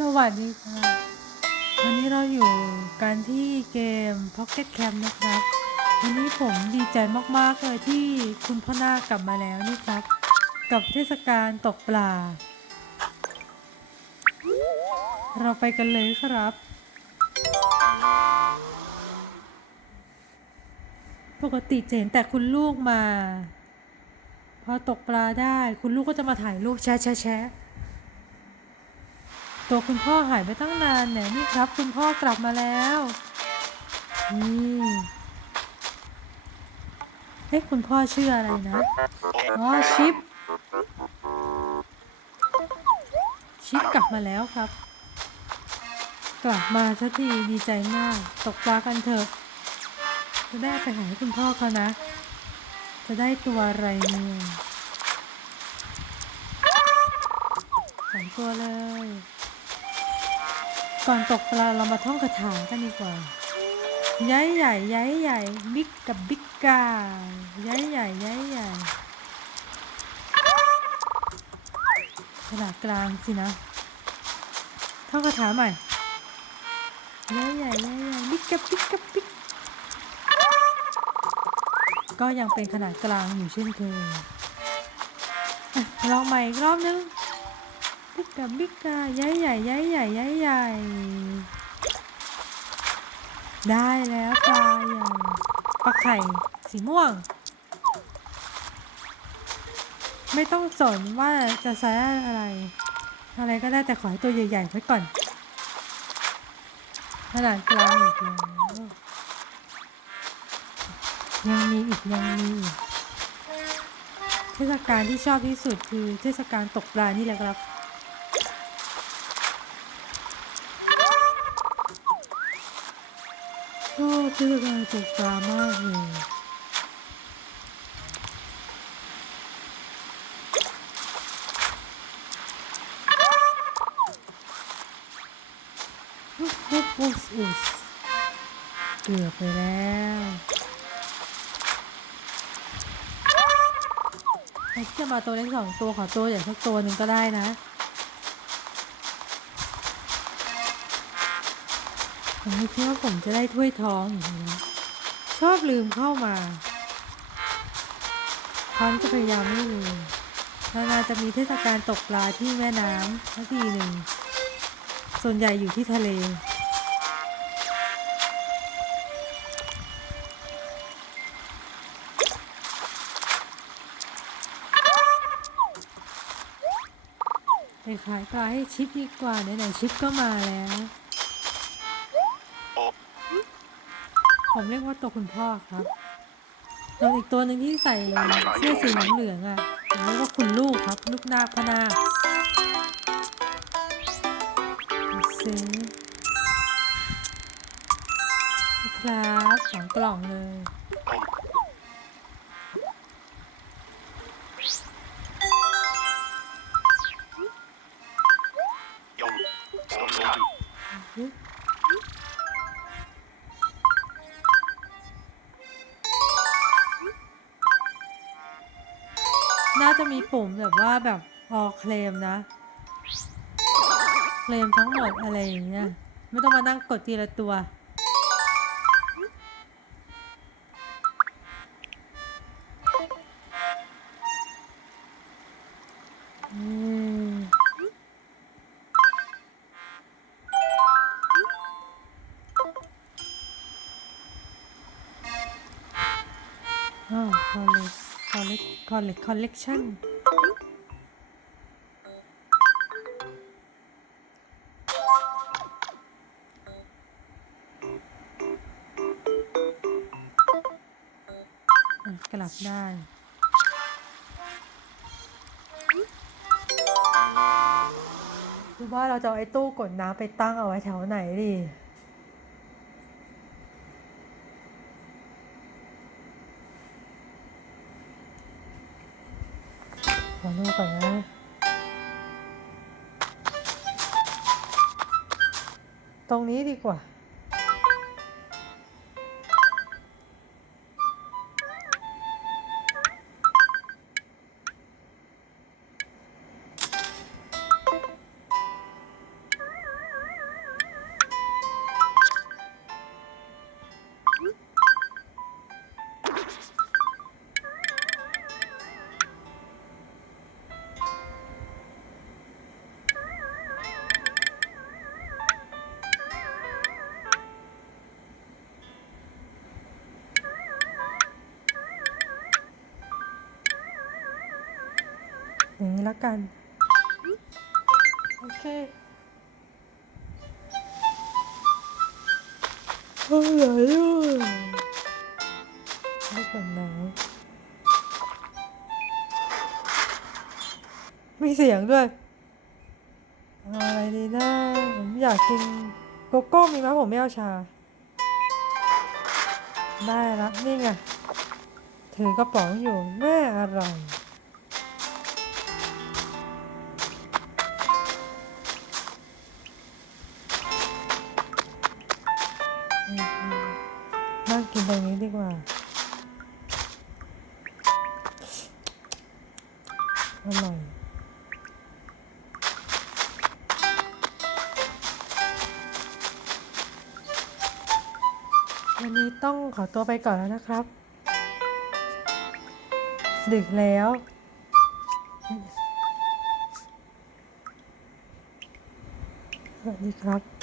สวัสดีค่ะ วันนี้เราอยู่กันที่เกม Pocket Camp นะครับ วันนี้ผมดีใจมาก ๆ เลยที่คุณพ่อหน้ากลับมาแล้วนี่ครับ กับเทศกาลตกปลา เราไปกันเลยครับ ปกติเห็นแต่คุณลูกมา พอตกปลาได้คุณลูกก็จะมาถ่ายรูปแชะแชะแชะ ตัวคุณพ่อหายไปตั้งนานเนี่ยนี่ครับ คุณพ่อกลับมาแล้วนี่เฮ้คุณพ่อชื่ออะไรนะอ๋อชิป ชิปกลับมาแล้วครับ กลับมาสักทีดีใจมาก ตกปลากันเถอะจะได้ไปหาคุณพ่อเขานะ จะได้ตัวอะไรเนี่ยสองตัวเลย ก่อนตกปลาเรามาท่องคาถากันดีกว่า ย้ายใหญ่ย้ายใหญ่ บิ๊กกับบิ๊กกา ย้ายใหญ่ย้ายใหญ่ขนาดกลางสินะท่องคาถาใหม่ย้ายใหญ่ย้ายใหญ่บิ๊กกับบิ๊กกับบิ๊กก็ยังเป็นขนาดกลางอยู่เช่นเคยลองใหม่อีกรอบนึง บิ๊กกับบิ๊กกาย้ายใหญ่ย้ายใหญ่ย้ายใหญ่ ได้แล้วปลาใหญ่ปลาไข่สีม่วง ไม่ต้องสนว่าจะใช้อะไร อะไรก็ได้แต่ขอให้ตัวใหญ่ๆไว้ก่อนขนาดกลางอีกแล้วยังมีอีกยังมีอีกเทศกาลที่ชอบที่สุดคือเทศกาลตกปลานี่แหละครับ ชอบเทศกาลตกปลามากเลยอุ๊บอุ๊บอุ๊บอุ๊บเกือบไปแล้วไอ้ที่จะมาตัวเล็กสองตัวขอตัวใหญ่สักตัวหนึ่งก็ได้นะ ผมไม่คิดว่าผมจะได้ถ้วยทองอย่างนี้ชอบลืมเข้ามาคราวนี้จะพยายามไม่ลืมนานาจะมีเทศกาลตกปลาที่แม่น้ำสักทีหนึ่ง ส่วนใหญ่อยู่ที่ทะเล ไปขายปลาให้ชิปดีกว่าไหนๆชิปก็มาแล้ว ผมเรียกว่าตัวคุณพ่อครับส่วนอีกตัวหนึ่งที่ใส่เสื้อสีเหลืองๆอะผมเรียกว่าคุณลูกครับ ลูกนาคพนาซื้อครับสองกล่องเลย น่าจะมีปุ่มแบบว่าแบบออเคลมนะ เคลมทั้งหมดอะไรอย่างเงี้ย ไม่ต้องมานั่งกดทีละตัว อืมอ๋อคอเลกค อลเลกคอลเลกคอลเลกชันกลับได้คือว่าเราจะเอาไอ้ตู้กดน้ำไปตั้งเอาไว้แถวไหนดี อดูก่อนนะ ตรงนี้ดีกว่า อย่างนี้ละกัน โอเคเฮ้ยไรอะไม่ก่อนนะมีเสียงด้วยอาอะไรดีนะ ผมอยากกินโกโก้มีไหมผมไม่เอาชา ได้ละนี่ไง ถือกระป๋องอยู่แม่อร่อย นั่งกินตรงนี้ดีกว่าอร่อยวันนี้ต้องขอตัวไปก่อนแล้วนะครับ ดึกแล้ว สวัสดีครับ